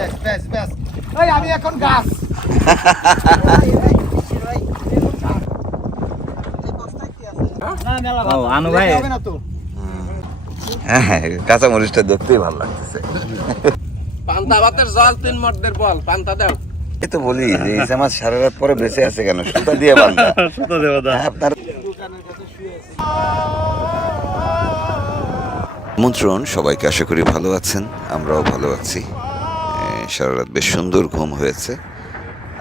ব্যাস ব্যাস ব্যাস এই আমি এখন গাছ। আনু ভাই। তো। হ্যাঁ কাঁচামরিচটা দেখতেই ভালো লাগতেছে। পান্তা ভাতের জল তিন মর্দের বল। পান্তা দাও। এই তো বলি যে সারা রাত পরে বেঁচে আছে কেন? সুতা দিয়ে বান্ধা। সুতো দেবো হ্যাঁ, আপনার আমন্ত্রণ সবাইকে আশা করি ভালো আছেন আমরাও ভালো আছি। এ, সারা রাত বেশ সুন্দর ঘুম হয়েছে।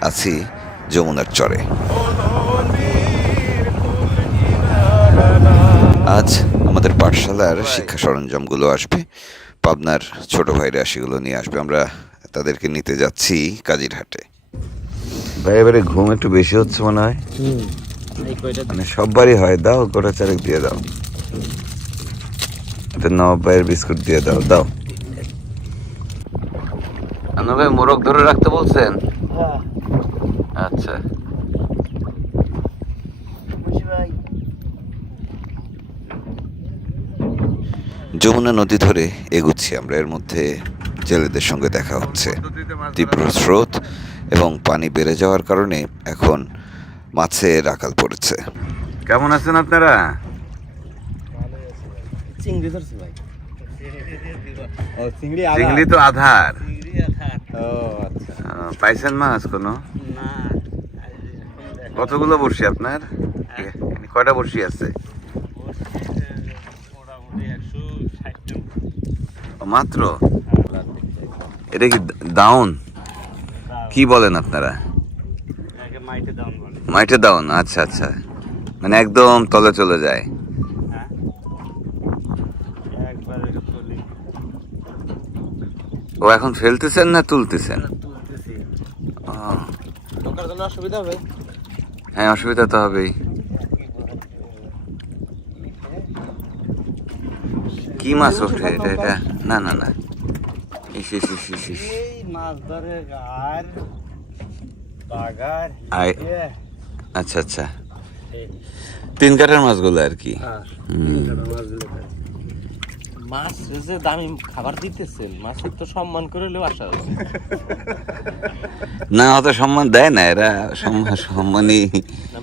আছি যমুনার চরে। আজ আমাদের পাঠশালার শিক্ষা সরঞ্জামগুলো আসবে। পাবনার ছোট ভাইরা সেগুলো নিয়ে আসবে। আমরা তাদেরকে নিতে যাচ্ছি কাজিরহাটে। ভাই এবারে ঘুম একটু বেশি হচ্ছে মনে হয়। মানে সববারই হয়। দাও গোটা চারেক দিয়ে দাও। এটা নবাব ভাইয়ের বিস্কুট দিয়ে দাও। দাও। আনু ভাই মোরগ ধরে রাখতে বলছেন? আচ্ছা। যমুনা নদী ধরে এগুচ্ছি আমরা। এর মধ্যে জেলেদের সঙ্গে দেখা হচ্ছে। তীব্র স্রোত এবং পানি বেড়ে যাওয়ার কারণে এখন মাছের আকাল পড়েছে। কেমন আছেন আপনারা? চিংড়ি ধরছি ভাই। চিংড়ি চিংড়ি তো আধার। ও আচ্ছা। পাইছেন মাছ কোনো? কতগুলো বড়শি আপনার? কয়টা বড়শি আছে? মাত্র? এটা কি দাউন? কি বলেন আপনারা? মাইটে দাম বলে। মাইটে ডাউন আচ্ছা আচ্ছা। মানে একদম তলে চলে যায় হ্যাঁ একবার এটা চলি ও এখন ফেলতেছেন না তুলতেছেন? ঢোকার জন্য অসুবিধা হবে? হ্যাঁ অসুবিধা তো হবেই। কি মাছ ওঠে এটা এটা? না না না। ইস ইস ইস ইস ইস। মাছ ধরে আর বাগার আচ্ছা আচ্ছা। তিন কাঠার মাছগুলো আর কি। হুম। মাছ যে দামি খাবার দিতেছেন মাছের তো সম্মান করে হলেও হচ্ছে না অত সম্মান দেয় না এরা সম্মান। সম্মানই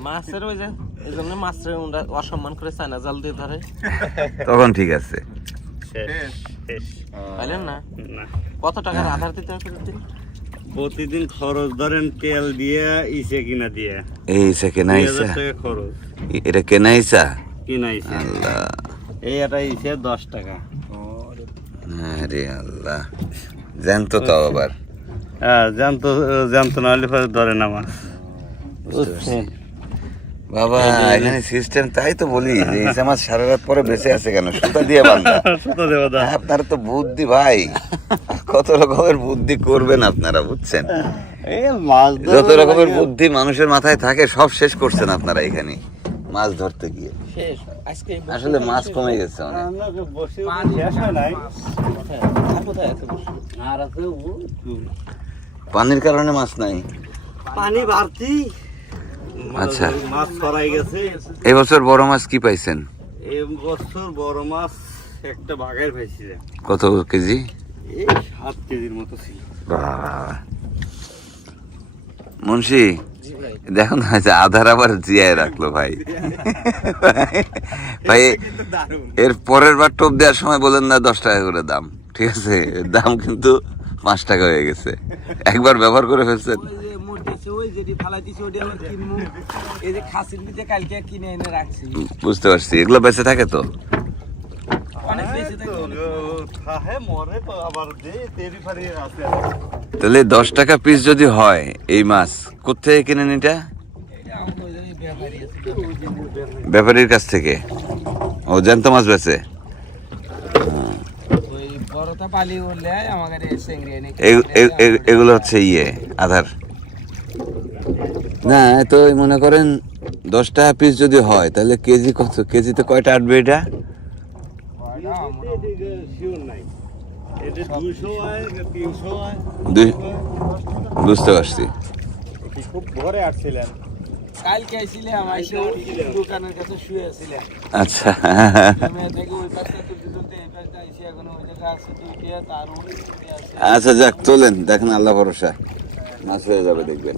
মাছের ওই যে এই জন্য মাছের অসম্মান করে চায়না জাল দিয়ে ধরে। তখন ঠিক আছে। পাইলেন না? কত টাকার আধার দিতে হবে প্রতিদিন? প্রতিদিন খরচ ধরেন তেল দিয়ে ইসে কিনা দিয়ে। এই সে দুই কেনাইছা খরচ। এটা কিনা ইসে? আল্লাহ। এই একটা ইসে দশ টাকা। আরে আল্লাহ। জানতো তো আবার। হ্যাঁ জানত জানত না হলে পরে ধরে না বুঝছেন বাবা এখানে সিস্টেম তাই তো বলি যে ইসা মাছ সারা রাত পরে বেঁচে আছে কেন? সুতা দিয়ে বান্ধা সুতো দেবো দা আপনার তো বুদ্ধি ভাই। কত রকমের বুদ্ধি করবেন আপনারা বুঝছেন? যত রকমের বুদ্ধি মানুষের মাথায় থাকে সব শেষ করছেন আপনারা এখানে মাছ ধরতে গিয়ে। শেষ আজকে আসলে মাছ কমে গেছে অনেক। আমরা বসে শেষ নাই। কোথায়? আর কোথায় আছে আর আছে পানির কারণে মাছ নাই। পানি বাড়তি। আচ্ছা। মাছ ছড়াই গেছে। এবছর বড় মাছ কি পাইছেন? এই বছর বড় মাছ একটা বাঘের পাইছিলাম। কত কেজি? এই সাত কেজির মতো ছিল। বাহ। মুন্সি দেখুন না আধার আবার জিয়ায় রাখল ভাই। ভাই এর পরের বার টোপ দেওয়ার সময় বলেন না দশ টাকা করে দাম ঠিক আছে? দাম কিন্তু পাঁচ টাকা হয়ে গেছে। একবার ব্যবহার করে ফেলছেন। ওই যে মরতেছে ওই যেটি ফালাই দিছে ওটি আবার কিনবো। এই যে খাসির দিতে কালকে কিনে এনে রাখছি। বুঝতে পারছি এগুলো বেঁচে থাকে তো? অনেক বেশি থাকে। হ্যাঁ মরে তো আবার দে তেরি ফারি আছে। তাহলে দশ টাকা পিস যদি হয় এই মাছ কোথেকে কিনেন এটা? ব্যাপারীর কাছ থেকে। ও, জ্যান্ত মাছ এ- এগুলো হচ্ছে ইয়ে আধার। না তো মনে করেন দশ টাকা পিস যদি হয়, তাহলে কেজি কত, কেজিতে কয়টা আটবে এটা শিওর নাই এটা দুশো হয় তিনশো হয় দুই বুঝতে পারছি। খুব ভরে আসছিলেন কালকে আইছিলাম আইসে দোকানের কাছে শুয়ে আছিলাম। আচ্ছা। আচ্ছা যাক তোলেন দেখেন আল্লাহ ভরসা। মাছ হয়ে যাবে দেখবেন।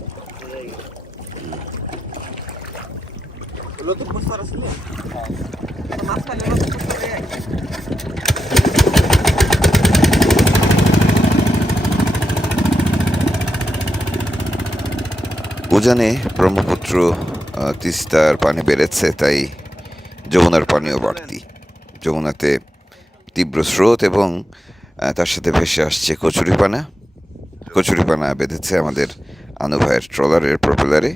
উজানে ব্রহ্মপুত্র তিস্তার পানি বেড়েছে তাই যমুনার পানিও বাড়তি। যমুনাতে তীব্র স্রোত এবং তার সাথে ভেসে আসছে কচুরিপানা। কচুরিপানা বেঁধেছে আমাদের আনু ভাইয়ের ট্রলারের প্রপেলারে।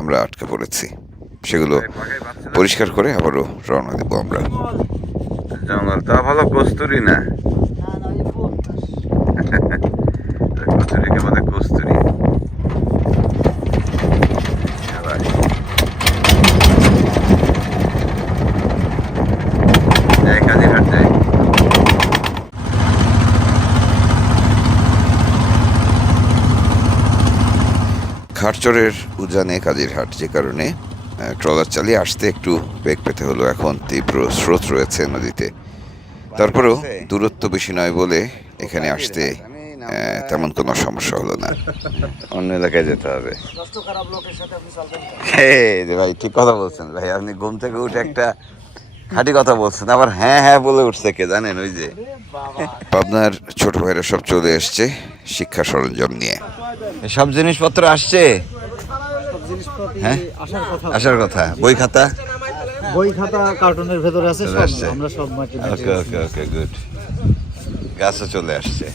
আমরা আটকে পড়েছি। সেগুলো পরিষ্কার করে আবারও রওনা দেবো আমরা। জঙ্গল তা ভালো কস্তুরি না বলে কস্তুরি যাই কাজের হাট যাই খাটচরের উজানে কাজিরহাট যে কারণে ট্রলার চালিয়ে আসতে একটু বেগ পেতে হলো। এখন তীব্র স্রোত রয়েছে নদীতে। তারপরেও দূরত্ব বেশি নয় বলে এখানে আসতে তেমন কোনো সমস্যা হলো না। অন্য এলাকায় যেতে হবে। ভাই ঠিক কথা বলছেন। ভাই আপনি ঘুম থেকে উঠে একটা খাঁটি কথা বলছেন আবার হ্যাঁ হ্যাঁ বলে উঠছে কে জানেন ওই যে। পাবনার ছোট ভাইরা সব চলে এসছে শিক্ষা সরঞ্জাম নিয়ে। সব জিনিসপত্র আসছে? হ্যাঁ? আসার কথা। বই খাতা? বই খাতা কার্টুনের ভেতরে আছে সব আসছে। আমরা সব মাটি ওকে ওকে ওকে গুড গাছও চলে আসছে।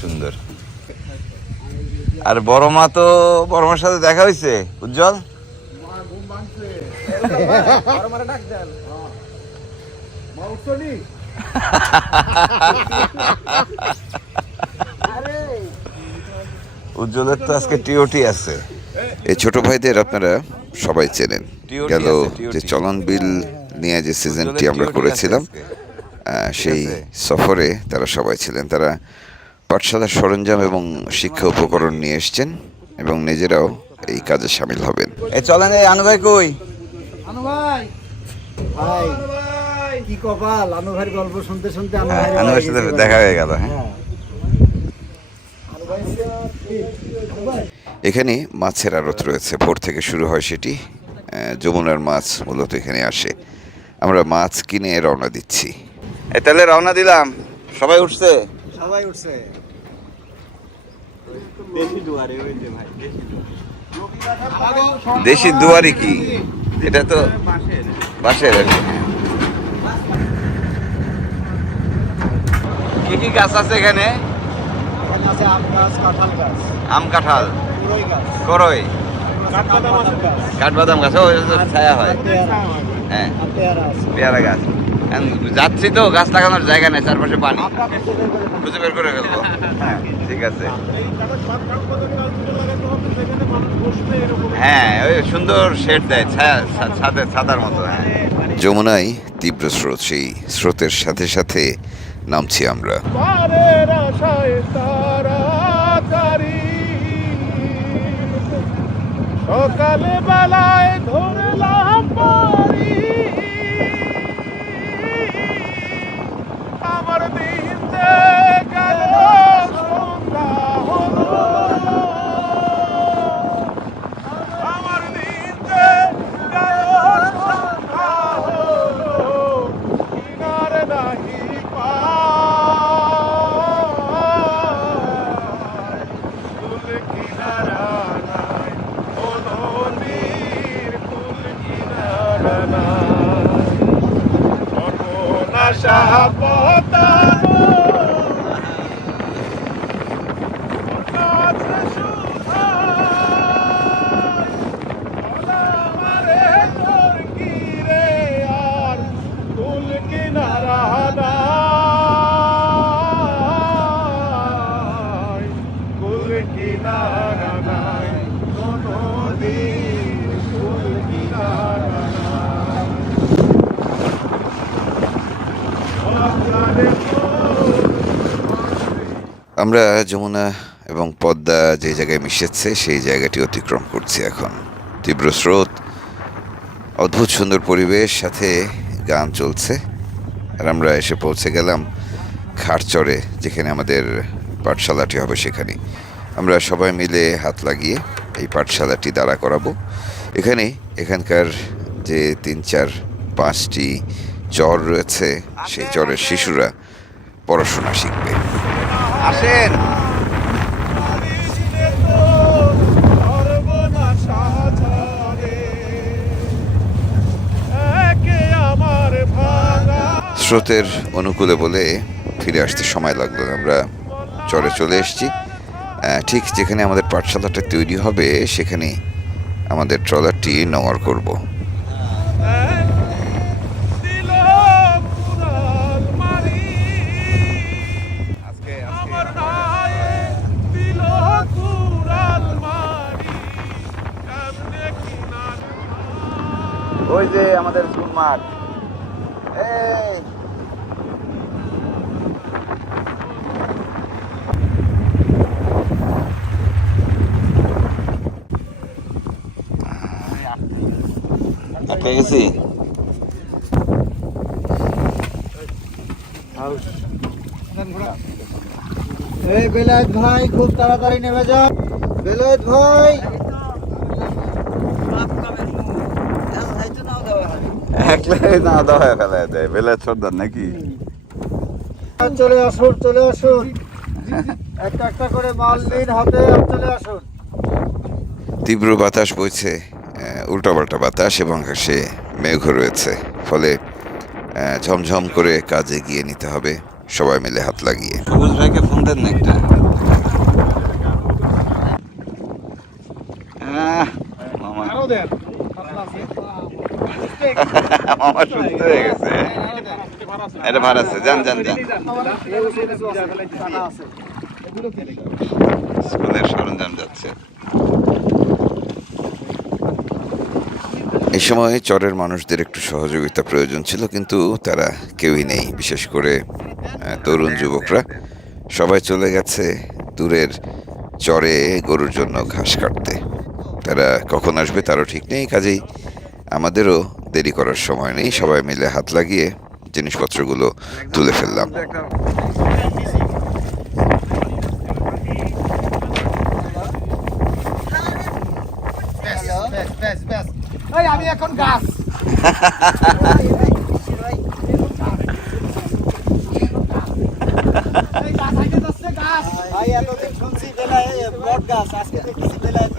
সুন্দর। আর বড় মা তো বড় মার সাথে দেখা হয়েছে উজ্জ্বল? উজ্জ্বলের তো আজকে টিওটি আছে। এই ছোট ভাইদের আপনারা সবাই চেনেন। গেল যে চলন বিল নিয়ে যে সিজনটি আমরা করেছিলাম সেই সফরে তারা সবাই ছিলেন। তারা পাঠশালার সরঞ্জাম এবং শিক্ষা উপকরণ নিয়ে এসছেন এবং নিজেরাও এই কাজে সামিল হবেন। এই চলেন এই আনু ভাই কই? আনু ভাই। ভাই কি কপাল? আনু ভাইয়ের গল্প শুনতে শুনতে আনু হ্যাঁ, ভাইয়ের সাথে দেখা হয়ে গেল হ্যাঁ। হ্যাঁ। এখানে মাছের আড়ত রয়েছে। ভোর থেকে শুরু হয় সেটি। যমুনার মাছ মূলত এখানে আসে। আমরা মাছ কিনে রওনা দিচ্ছি। এ তাহলে রওনা দিলাম। সবাই উঠছে? সবাই উঠছে। দেশি দুয়ারি কি? এটা তো বাসের কি। কি গাছ আছে এখানে? আম কাঁঠাল করই কাঠবাদাম গাছ ও ছায়া হয়। পেয়ারা। হ্যাঁ। পেয়ারা গাছ। যাচ্ছি তো গাছ লাগানোর জায়গা নেই চারপাশে পানি। খুঁজে বের করে ফেলব। হ্যাঁ। ঠিক আছে। হ্যাঁ ওই সুন্দর শেড দেয় ছাদে ছাতার মতো হ্যাঁ। যমুনায় তীব্র স্রোত সেই স্রোতের সাথে সাথে নামছি আমরা। সকালে বেলায় ধরলাম পারি আমার দিন যে গেল সন্ধ্যা হলো আমার দিন যে গেল সন্ধ্যা হলো কিনারে নাহি পায় কুল কিনারা নাই ও নদীর কুল কিনারা নাই সর্বনাশা পতানো কাছে সুধায় আমারে তোর গিরে আর কুল কিনারা নাই কুল কিনারা নাই কোনো দিন কুল কিনারা নাই আপনারে তোর আমরা যমুনা এবং পদ্মা যে জায়গায় মিশেছে, সেই জায়গাটি অতিক্রম করছি এখন। তীব্র স্রোত, অদ্ভুত সুন্দর পরিবেশ, সাথে গান চলছে। আর আমরা এসে পৌঁছে গেলাম খাটচরে যেখানে আমাদের পাঠশালাটি হবে সেখানে। আমরা সবাই মিলে হাত লাগিয়ে এই পাঠশালাটি দাঁড়া করাবো। এখানে এখানকার যে তিন, চার, পাঁচটি চর রয়েছে, সেই চরের শিশুরা পড়াশোনা শিখবে। আসেন। স্রোতের অনুকূলে বলে ফিরে আসতে সময় লাগল আমরা চরে চলে এসেছি। ঠিক যেখানে আমাদের পাঠশালাটা তৈরি হবে, সেখানে আমাদের ট্রলারটি নোংর করব। ওই যে আমাদের স্কুল মাঠ আটকে গেছি। এই বেলায়েত ভাই খুব তাড়াতাড়ি নেমে যাও। বেলায়েত ভাই। একলাই না দেওয়া ফেলা দেয় বেলা সর্দার নাকি? চলে আসুন চলে আসুন। একটা একটা করে মাল নিন হাতে আর চলে আসুন। তীব্র বাতাস বইছে উল্টাপাল্টা বাতাস এবং আকাশে মেঘ রয়েছে। ফলে ঝমঝম করে কাজে গিয়ে নিতে হবে। সবাই মিলে হাত লাগিয়ে। সবুজ ভাইকে ফোন দেন না একটা মামা মামা সুস্থ হয়ে গেছে। এটা ভার আছে, যান যান যান। স্কুলের সরঞ্জাম যাচ্ছে। এই সময় চরের মানুষদের একটু সহযোগিতা প্রয়োজন ছিল, কিন্তু তারা কেউই নেই, বিশেষ করে তরুণ যুবকরা। সবাই চলে গেছে দূরের চরে গরুর জন্য ঘাস কাটতে। তারা কখন আসবে তারও ঠিক নেই, কাজেই আমাদেরও দেরি করার সময় নেই। সবাই মিলে হাত লাগিয়ে জিনিসপত্রগুলো তুলে ফেললাম। আমি এখন গাছ। ভাই এতদিন শুনছি বেলায় গাছ আজকে দেখতেছি গাছ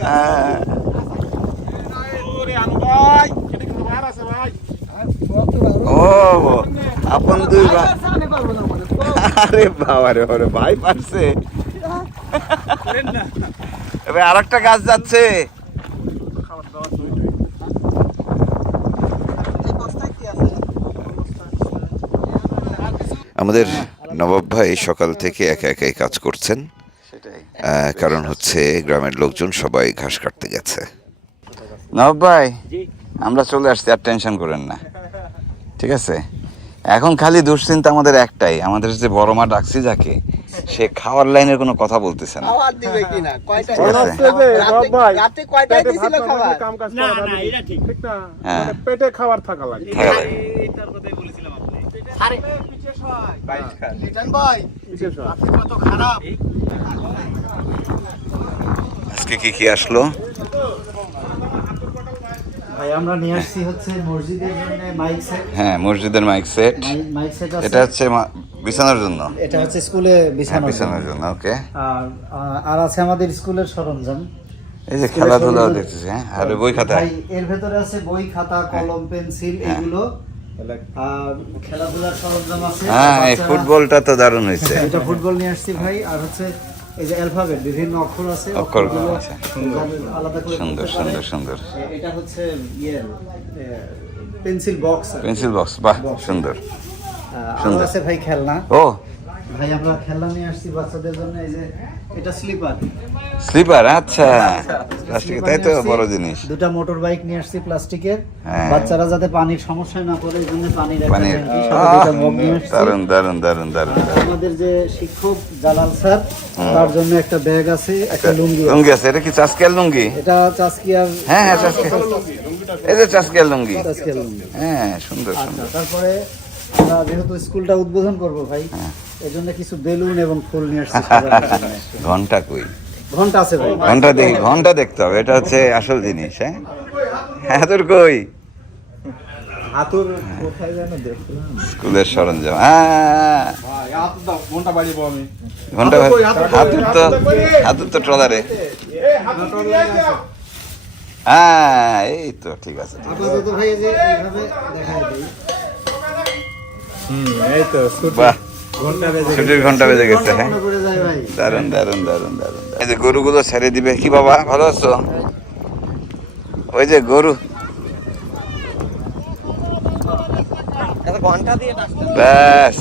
ওরে আনু ভাই কেটে কিন্তু ভার আছে ভাই ও আপন দুই ভাই আরে বাবা রে ওরে ভাই পারছে। এবার আর একটা গাছ যাচ্ছে। আমাদের নবাব ভাই সকাল থেকে একা একাই কাজ করছেন। কারণ হচ্ছে গ্রামের লোকজন সবাই ঘাস কাটতে গেছে। নবাব ভাই আমরা চলে আসছি আর টেনশন করেন না। ঠিক আছে? এখন খালি দুশ্চিন্তা আমাদের একটাই আমাদের যে বড় মা ডাকছি যাকে সে খাওয়ার লাইনের কোনো কথা বলতেছে না। পেটে খাবার? থাকা লাগে। থাকা লাগে। লিটন ভাই বিশেষ। আপনি কত খারাপ? আজকে কি কি আসলো? ভাই আমরা নিয়ে আসছি হচ্ছে মসজিদের জন্য মাইক সেট হ্যাঁ মসজিদের মাইক সেট মাইক সেট এটা হচ্ছে বিছানার জন্য। এটা হচ্ছে স্কুলে হ্যাঁ বিছানা বিছানার জন্য ওকে আর আর আছে আমাদের স্কুলের সরঞ্জাম। এই যে দেখতেছি হ্যাঁ আর বই খাতা। ভাই এর ভেতরে আছে বই খাতা কলম পেন্সিল এগুলো। আর খেলাধুলার সরঞ্জাম আছে। হ্যাঁ ফুটবলটা তো দারুণ হয়েছে। এটা ফুটবল নিয়ে আসছি ভাই আর হচ্ছে এই যে অ্যালফাবেট বিভিন্ন অক্ষর আছে অক্ষর অক্ষরগুলো আছে। আলাদা করে সুন্দর সুন্দর সুন্দর। এটা হচ্ছে ইয়ে পেন্সিল বক্স পেন্সিল বক্স বাহ সুন্দর। সুন্দর। আছে ভাই খেলনা। ও। ভাই আমরা খেলনা নিয়ে আসছি বাচ্চাদের জন্য এই যে এটা স্লিপার। স্লিপার আচ্ছা। প্লাস্টিকের তাই তো বড় জিনিস। দুটা মোটর বাইক নিয়ে আসছি প্লাস্টিকের। হ্যাঁ। বাচ্চারা যাতে পানির সমস্যায় না পড়ে এই জন্য পানির একটা পানির ট্যাঙ্কি, সাথে দুটা মগ নিয়ে আসছি। দারুণ দারুণ দারুণ দারুণ আমাদের যে শিক্ষক জালাল স্যার তার জন্য একটা ব্যাগ আছে একটা লুঙ্গি আছে। লুঙ্গি আছে। এটা কি চাষকেল লুঙ্গি? এটা হ্যাঁ হ্যাঁ চাষকেল এই যে চাষকেল লুঙ্গি। চাষকিয়ার লুঙ্গি। হ্যাঁ সুন্দর আচ্ছা সুন্দর। তারপরে আমরা যেহেতু স্কুলটা উদ্বোধন করব ভাই হ্যাঁ। এই জন্য কিছু বেলুন এবং ফুল নিয়ে আসছি ঘণ্টা কই? ঘণ্টা আছে ভাই। ঘণ্টা দেখি ঘণ্টা দেখতে হবে এটা হচ্ছে আসল জিনিস হ্যাঁ? হ্যাঁ তোর কই? হাতুর কোথায় যেন দেখলাম। স্কুলের সরঞ্জাম হ্যাঁ আমি। ঘণ্টা হাতুর হাতুর তো হাতুর তো ট্রলারে। হ্যাঁ এই তো ঠিক আছে এই এইভাবে বাহ। ছুটির ঘণ্টা বেজে গেছে হ্যাঁ। দারুণ দারুণ দারুণ দারুণ এই যে গরুগুলো ছেড়ে দিবে কি বাবা ভালো আছো? ওই যে গরু। ব্যাস।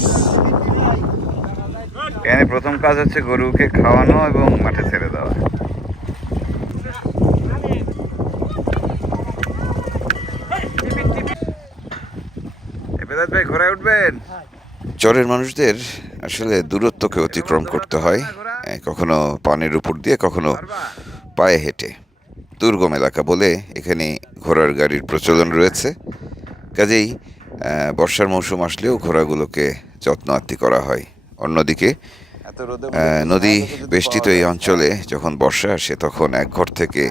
এখানে প্রথম কাজ হচ্ছে গরুকে খাওয়ানো এবং মাঠে ছেড়ে দেওয়া। ভাই ঘোড়ায় উঠবেন? চরের মানুষদের আসলে দূরত্বকে অতিক্রম করতে হয় কখনো পানির উপর দিয়ে কখনো পায়ে হেঁটে। দুর্গম এলাকা বলে এখানে ঘোড়ার গাড়ির প্রচলন রয়েছে। কাজেই বর্ষার মৌসুম আসলেও ঘোড়াগুলোকে যত্ন আত্তি করা হয়। অন্যদিকে নদী বেষ্টিত এই অঞ্চলে যখন বর্ষা আসে তখন এক ঘর থেকে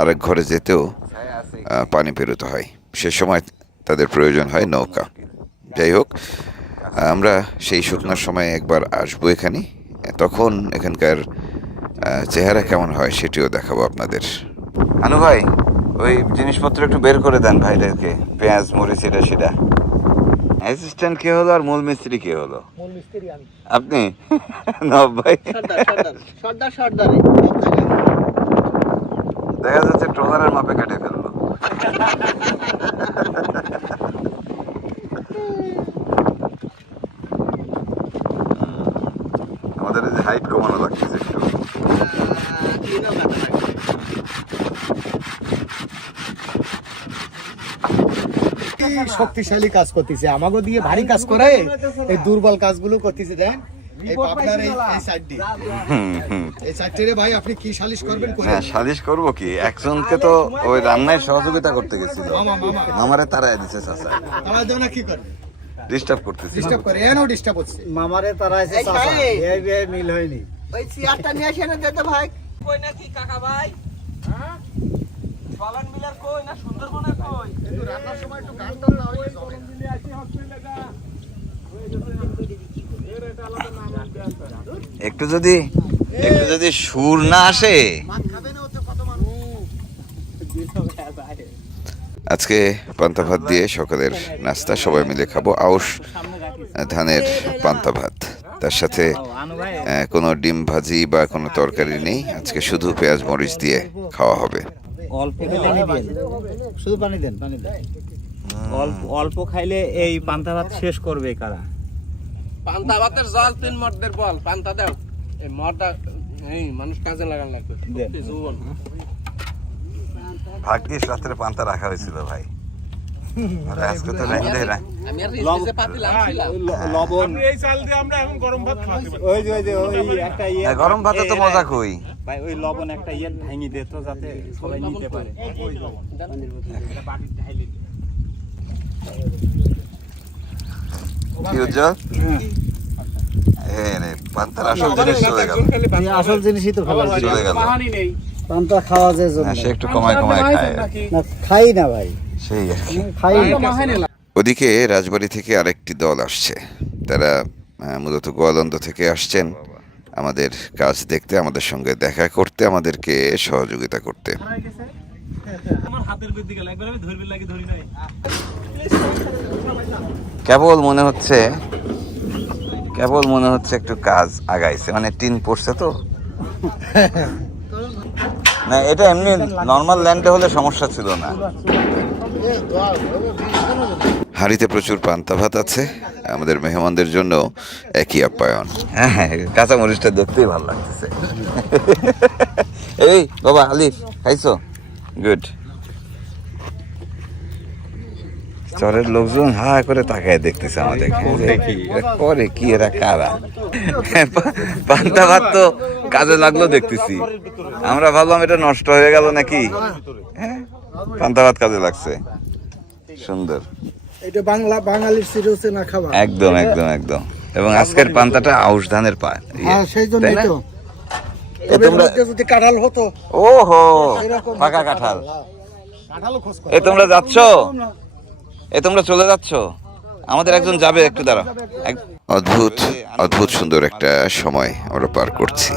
আরেক ঘরে যেতেও পানি পেরোতে হয়। সে সময় তাদের প্রয়োজন হয় নৌকা। যাই হোক আমরা সেই শুকনার সময় একবার আসব এখানে। তখন এখানকার চেহারা কেমন হয় সেটিও দেখাবো আপনাদের। আনু ভাই ওই জিনিসপত্র একটু বের করে দেন ভাইদেরকে। পেঁয়াজ মরিচ এটা সেটা। অ্যাসিস্ট্যান্ট কে হলো আর মূল মিস্ত্রি কে হলো? আপনি? নব ভাই। দেখা যাচ্ছে ট্রলারের মাপে কেটে ফেলল আমাদের লাগতেছে একটু। শক্তিশালী কাজ করতেছে? আমাকে দিয়ে ভারী কাজ করে এই দুর্বল কাজগুলো করতেছে দেন? এই পাবনার এই এই সাইড দিয়ে হুম হুম। এই সাইডে ভাই আপনি কি সালিশ করবেন হ্যাঁ সালিশ করব কি? একজনকে তো ওই রান্নায় সহযোগিতা করতে গেছিল। মামারে দিছে চাচা। তারা না কি করে ডিস্টার্ব করতেছিল ডিস্টার্ব করে এনও ডিস্টার্ব হচ্ছে। মামারে তারা এসে এই চাচা। বিয়ে বিয়ে মিল হয়নি। ওই চেয়ারটা নিয়ে আসে না দিতে ভাই। কই না কি কাকা ভাই? হ্যাঁ? চলন মিলার কই না সুন্দরবনের কই? একটু যদি একটু যদি সুর না আসে। আজকে পান্তা ভাত দিয়ে সকালের নাস্তা সবাই মিলে খাব। আউশ ধানের পান্তা ভাত। তার সাথে কোনো ডিম ভাজি বা কোনো তরকারি নেই। আজকে শুধু পেঁয়াজ মরিচ দিয়ে খাওয়া হবে। অল্প শুধু পানি দেন পানি দেন। অল্প অল্প খাইলে এই পান্তা ভাত শেষ করবে কারা? পান্তা ভাতের জল তিন মর্দের বল। পান্তা দাও। এই এই মানুষ কাজে লাগান লাগবে। জীবন ভাগ্যিস রাত্রে পান্তা রাখা হয়েছিল ভাই। আজকে তো রাখি দেয় না। আমি আর রেস্টে পাতিল আনছিলাম লবণ। এই চাল দিয়ে আমরা এখন গরম ভাত খাওয়াতে পারি। ওই যে ওই যে ওই একটা ইয়ে হ্যাঁ, গরম ভাতে তো মজা কই ভাই ওই লবণ একটা ইয়ে ভেঙে দে তো যাতে সবাই নিতে পারে। এটা বাটির ঢাইলে কি উজ্জ্বল হ্যাঁ। রে পান্তার আসল জিনিস চলে গেল। আসল জিনিসই তো খাবার চলে গেল। পান্তা খাওয়া যায় জন্য সে একটু কমায় কমায় খায়। না খাই না ভাই। সেই আর কি। খাই ওদিকে রাজবাড়ি থেকে আরেকটি দল আসছে। তারা মূলত গোয়ালন্দ থেকে আসছেন। আমাদের কাজ দেখতে আমাদের সঙ্গে দেখা করতে আমাদেরকে সহযোগিতা করতে। কেবল মনে হচ্ছে কেবল মনে হচ্ছে একটু কাজ আগাইছে। মানে টিন পড়ছে তো। না এটা এমনি নর্মাল ল্যান্ডে হলে সমস্যা ছিল না। হাড়িতে প্রচুর পান্তা ভাত আছে আমাদের মেহমানদের জন্য একই আপ্যায়ন। হ্যাঁ হ্যাঁ কাঁচা মরিচটা দেখতেই ভালো লাগতেছে। এই বাবা আলিফ খাইছো? গুড চরের লোকজন হা করে তাকায় দেখতেছে আমাদের করে কি এরা কারা? পান্তা ভাত তো কাজে লাগল দেখতেছি। আমরা ভাবলাম এটা নষ্ট হয়ে গেল নাকি? হ্যাঁ পান্তা ভাত কাজে লাগছে। সুন্দর। এটা বাংলা বাঙালির সিরিয়াসে না খাবার। একদম একদম একদম। এবং আজকের পান্তাটা আউশ ধানের পা ইয়ে, হ্যাঁ সেই জন্যই তো। যদি কাঁঠাল হতো। ওহো পাকা কাঁঠাল। কাঁঠালও খোঁজ এ তোমরা যাচ্ছ? এ তোমরা চলে যাচ্ছ? আমাদের একজন যাবে একটু দাঁড়া অদ্ভুত অদ্ভুত সুন্দর একটা সময় আমরা পার করছি।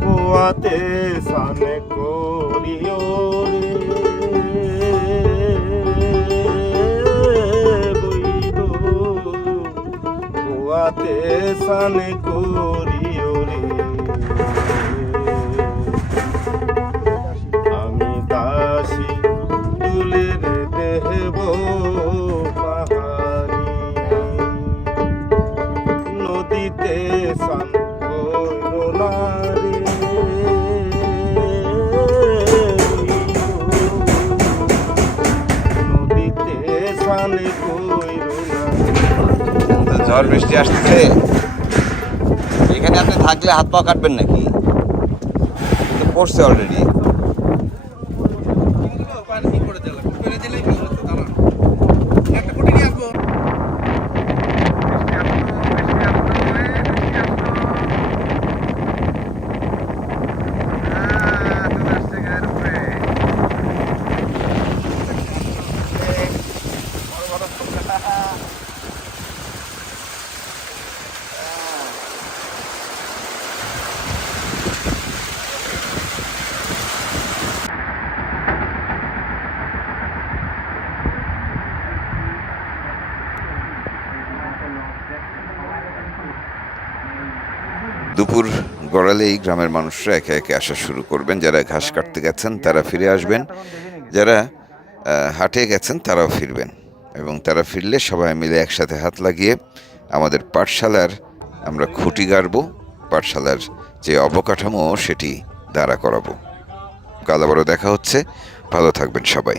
কুয়াতে সানে করিও কুয়াতে সানে ঝড় বৃষ্টি আসতেছে। এখানে আপনি থাকলে হাত পা কাটবেন নাকি? পড়ছে অলরেডি দুপুর গড়ালেই গ্রামের মানুষরা একে একে আসা শুরু করবেন। যারা ঘাস কাটতে গেছেন, তারা ফিরে আসবেন। যারা হাটে গেছেন, তারাও ফিরবেন। এবং তারা ফিরলে সবাই মিলে একসাথে হাত লাগিয়ে আমাদের পাঠশালার আমরা খুঁটি গাড়ব, পাঠশালার যে অবকাঠামো, সেটি দাঁড়া করাবো। কাল আবারও দেখা হচ্ছে। ভালো থাকবেন সবাই।